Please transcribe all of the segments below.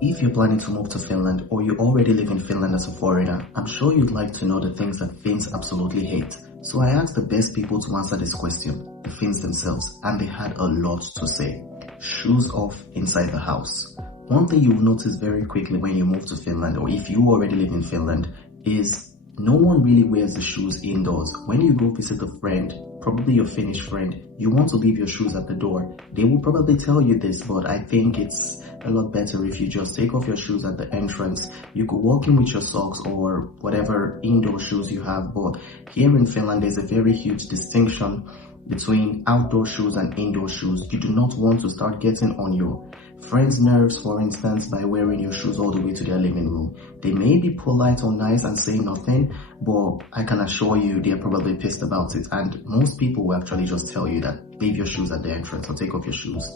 If you're planning to move to Finland or you already live in Finland as a foreigner, I'm sure you'd like to know the things that Finns absolutely hate. So I asked the best people to answer this question, the Finns themselves, and they had a lot to say. Shoes off inside the house. One thing you will notice very quickly when you move to Finland, or if you already live in Finland, is no one really wears the shoes indoors. When you go visit a friend, probably your Finnish friend, you want to leave your shoes at the door. They will probably tell you this, but I think it's a lot better if you just take off your shoes at the entrance. You could walk in with your socks or whatever indoor shoes you have, but here in Finland there's a very huge distinction between outdoor shoes and indoor shoes. You do not want to start getting on your friends' nerves, for instance, by wearing your shoes all the way to their living room. They may be polite or nice and say nothing, but I can assure you they're probably pissed about it, and most people will actually just tell you that leave your shoes at the entrance or take off your shoes.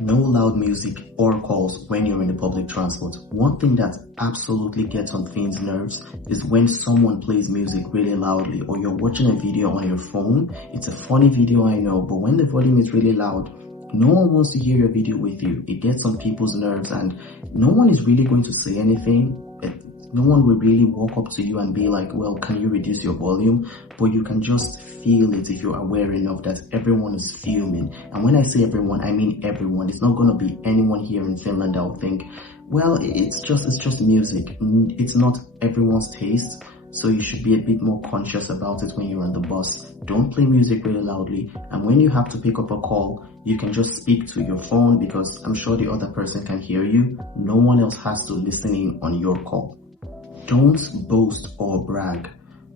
No loud music or calls when you're in the public transport. One thing that absolutely gets on Finns' nerves is when someone plays music really loudly, or you're watching a video on your phone. It's a funny video, I know, but when the volume is really loud, no one wants to hear your video with you. It gets on people's nerves and no one is really going to say anything. No one will really walk up to you and be like, well, can you reduce your volume? But you can just feel it if you're aware enough that everyone is fuming. And when I say everyone, I mean everyone. It's not going to be anyone here in Finland that will think, well, it's just music. It's not everyone's taste. So you should be a bit more conscious about it when you're on the bus. Don't play music really loudly. And when you have to pick up a call, you can just speak to your phone because I'm sure the other person can hear you. No one else has to listen in on your call. Don't boast or brag.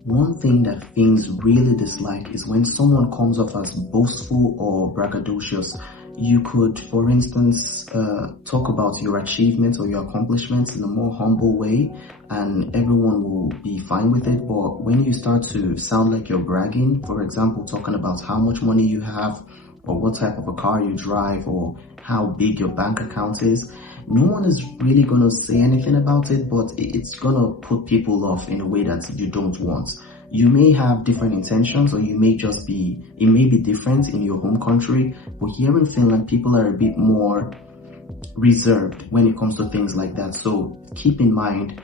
One thing that Finns really dislike is when someone comes off as boastful or braggadocious. You could, for instance, talk about your achievements or your accomplishments in a more humble way, and everyone will be fine with it. But when you start to sound like you're bragging, for example, talking about how much money you have, or what type of a car you drive, or how big your bank account is, no one is really going to say anything about it, but it's going to put people off in a way that you don't want. You may have different intentions, or it may be different in your home country, but here in Finland, people are a bit more reserved when it comes to things like that. So keep in mind,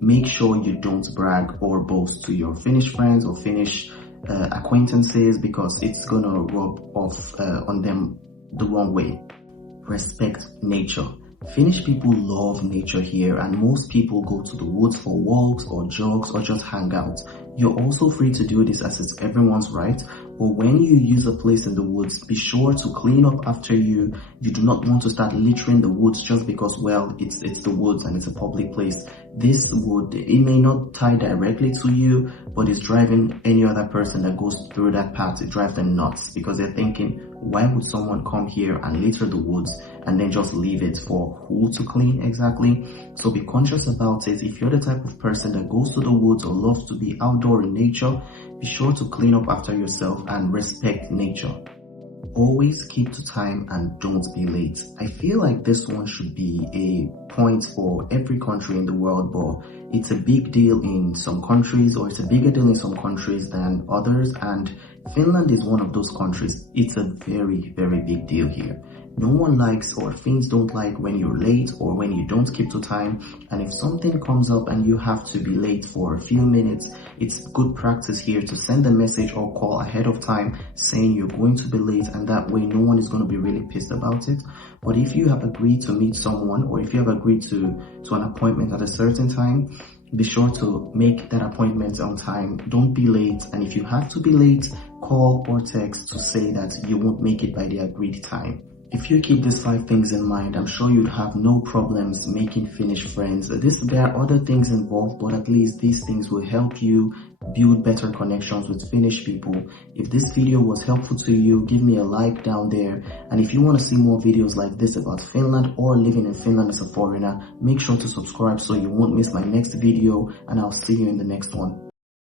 make sure you don't brag or boast to your Finnish friends or Finnish acquaintances, because it's gonna rub off on them the wrong way. Respect nature. Finnish people love nature here, and most people go to the woods for walks or jogs or just hang out. You're also free to do this as it's everyone's right, but when you use a place in the woods, be sure to clean up after you. You do not want to start littering the woods just because, well, it's the woods and it's a public place. This wood, it may not tie directly to you, but it's driving any other person that goes through that path. It drives them nuts because they're thinking, why would someone come here and litter the woods and then just leave it for who to clean exactly? So be conscious about it. If you're the type of person that goes to the woods or loves to be outdoor in nature, be sure to clean up after yourself and respect nature. Always keep to time and don't be late. I feel like this one should be a point for every country in the world, but it's a big deal in some countries, or it's a bigger deal in some countries than others, and Finland is one of those countries. It's a very, very big deal here. No one likes, or Finns don't like, when you're late or when you don't keep to time. And if something comes up and you have to be late for a few minutes, it's good practice here to send a message or call ahead of time saying you're going to be late, and that way no one is going to be really pissed about it. But if you have agreed to meet someone, or if you have agreed to an appointment at a certain time, be sure to make that appointment on time. Don't be late, and if you have to be late, call or text to say that you won't make it by the agreed time. If you keep these 5 things in mind, I'm sure you'd have no problems making Finnish friends. There are other things involved, but at least these things will help you build better connections with Finnish people. If this video was helpful to you, give me a like down there. And if you want to see more videos like this about Finland or living in Finland as a foreigner, make sure to subscribe so you won't miss my next video, and I'll see you in the next one.